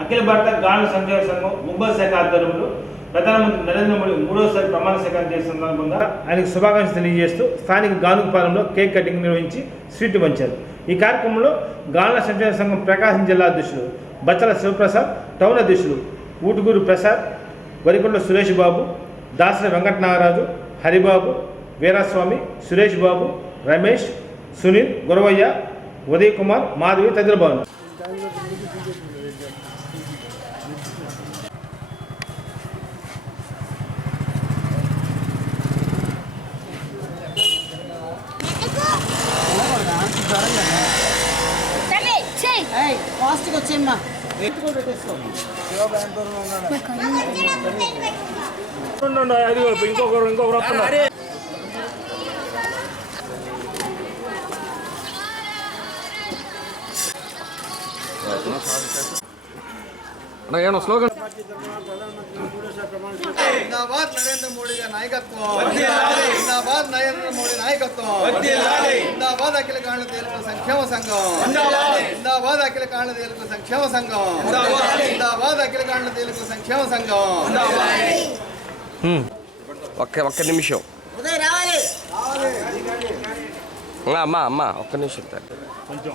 అఖిల భారత గాన సంక్షేమ సంఘం ముంబై శాఖ ఆధ్వర్యంలో ప్రధానమంత్రి నరేంద్ర మోడీ మూడోసారి ప్రమాణ స్వీకారం చేసిన సందర్భంగా ఆయనకు శుభాకాంక్షలు తెలియజేస్తూ స్థానిక గానుగుపాలెంలో కేక్ కటింగ్ నిర్వహించి స్వీట్ పంచారు. ఈ కార్యక్రమంలో గాన సంక్షేమ సంఘం ప్రకాశం జిల్లా అధ్యక్షులు బచ్చల శివప్రసాద్, టౌన్ అధ్యక్షులు ఊటుగూరు ప్రసాద్, వరికొండ సురేష్ బాబు, దాసరి వెంకట నాగరాజు, హరిబాబు, వీరాస్వామి, సురేష్ బాబు, రమేష్, సునీల్, గురవయ్య, ఉదయ్ కుమార్, మాధవి తదితరులు బాగున్నారు. ఫాస్ట్గా వచ్చేమ్మా ఇంకొకరు వస్తున్నారు. స్లోగన్ జిందాబాద్ నరేంద్ర మోడీ గారి నాయకత్వం, జిందాబాద్ నరేంద్ర మోడీ నాయకత్వం, జిందాబాద్ అఖిల కాండ తేలుగుల సంక్షేమ సంఘం, జిందాబాద్ అఖిల కాండ తేలుగుల సంక్షేమ సంఘం, జిందాబాద్ అఖిల కాండ తేలుగుల సంక్షేమ సంఘం. ఒక్క నిమిషం అమ్మా ఒక్క నిమిషం కొంచెం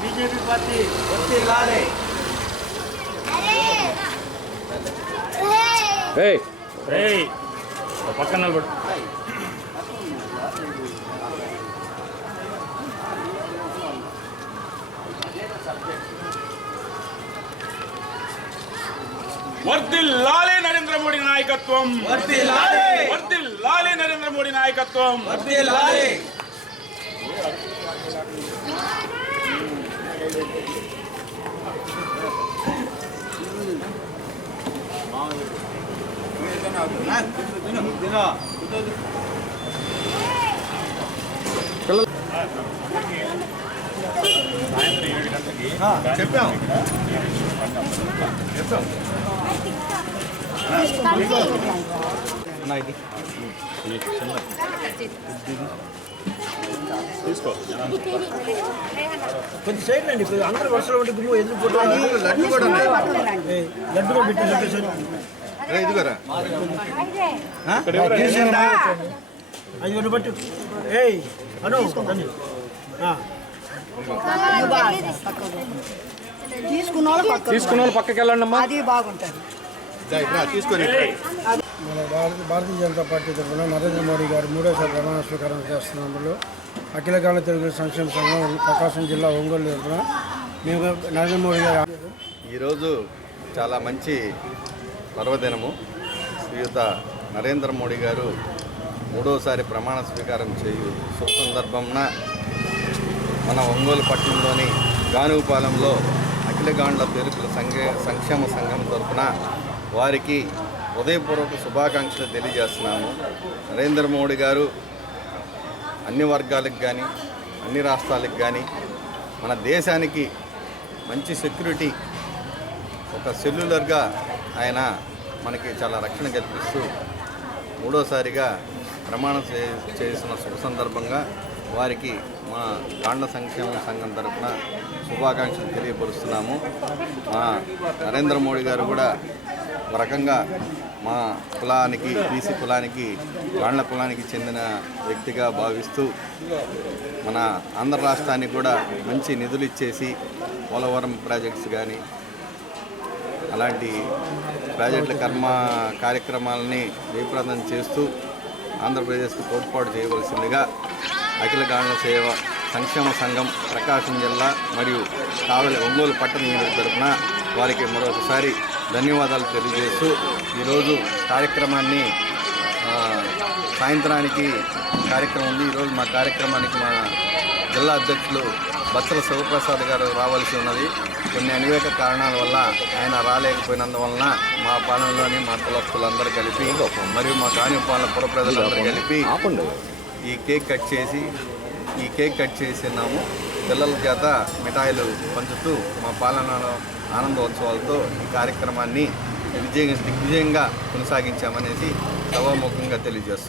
బీజేపీ పార్టీ పక్కన నిలబడు. వర్ధిల్లాలి నరేంద్ర మోడీ నాయకత్వం, వర్ధిల్లాలి నరేంద్ర మోడీ నాయకత్వం. చెప్పాం తీసుకో కొంచెం సైడ్ అండి, అందరూ వర్షాలు ఉంటే గుమ్ము ఎదురు లడ్డు కూడా లడ్డుగా పెట్టేసి ఇదిగోరా 5 బట్టు. ఏయ్ అను తీసుకున్న వాళ్ళు పక్కకి వెళ్ళండి అమ్మా. అది బాగుంటుంది. తీసుకొని మన భారతీయ జనతా పార్టీ తరఫున నరేంద్ర మోడీ గారు మూడోసారి ప్రమాణ స్వీకారం చేస్తున్నందులో అఖిల కాండ తెలుగు సంక్షేమ సంఘం ప్రకాశం జిల్లా ఒంగోలు తరఫున మేము నరేంద్ర మోడీ గారు ఈరోజు చాలా మంచి పర్వదినము. శ్రీయుత నరేంద్ర మోడీ గారు మూడోసారి ప్రమాణ స్వీకారం చేయు శుభ సందర్భంన మన ఒంగోలు పట్టణంలోని గానుగుపాలెంలో అఖిల గాండ్ల తెలుగుల సంక్షేమ సంఘం తరఫున వారికి హృదయపూర్వక శుభాకాంక్షలు తెలియజేస్తున్నాము. నరేంద్ర మోడీ గారు అన్ని వర్గాలకు కానీ అన్ని రాష్ట్రాలకు కానీ మన దేశానికి మంచి సెక్యూరిటీ, ఒక సెల్యులర్గా ఆయన మనకి చాలా రక్షణ కల్పిస్తూ మూడోసారిగా ప్రమాణం చేసిన శుభ సందర్భంగా వారికి మా గాండ్ల సంక్షేమ సంఘం తరఫున శుభాకాంక్షలు తెలియపరుస్తున్నాము. మా నరేంద్ర మోడీ గారు కూడా ఒక రకంగా మా కులానికి, బీసీ కులానికి, గాండ్ల కులానికి చెందిన వ్యక్తిగా భావిస్తూ మన ఆంధ్ర రాష్ట్రానికి కూడా మంచి నిధులు ఇచ్చేసి పోలవరం ప్రాజెక్ట్స్ కానీ అలాంటి ప్రాజెక్టుల కార్యక్రమాలని జయప్రదం చేస్తూ ఆంధ్రప్రదేశ్కు తోడ్పాటు చేయవలసిందిగా అఖిల గాండ్ల సంక్షేమ సంఘం ప్రకాశం జిల్లా మరియు కావలి ఒంగోలు పట్టణ యూనిట్ తరఫున వారికి మరొకసారి ధన్యవాదాలు తెలియజేస్తూ ఈరోజు కార్యక్రమాన్ని సాయంత్రానికి కార్యక్రమం ఉంది. ఈరోజు మా కార్యక్రమానికి మా జిల్లా అధ్యక్షులు బచ్చల శివప్రసాద్ గారు రావాల్సి ఉన్నది. కొన్ని అనేక కారణాల వల్ల ఆయన రాలేకపోయినందువలన మా పాలనలోని మా కులస్తులందరూ కలిపి మరియు మా గానుగుపాలెం పుర ప్రజలందరూ కలిపి ఈ కేక్ కట్ చేసినాము. పిల్లల చేత మిఠాయిలు పంచుతూ మా పాలనలో ఆనందోత్సవాలతో ఈ కార్యక్రమాన్ని దిగ్విజయంగా కొనసాగించామనేసి సభాముఖంగా తెలియజేస్తున్నాం.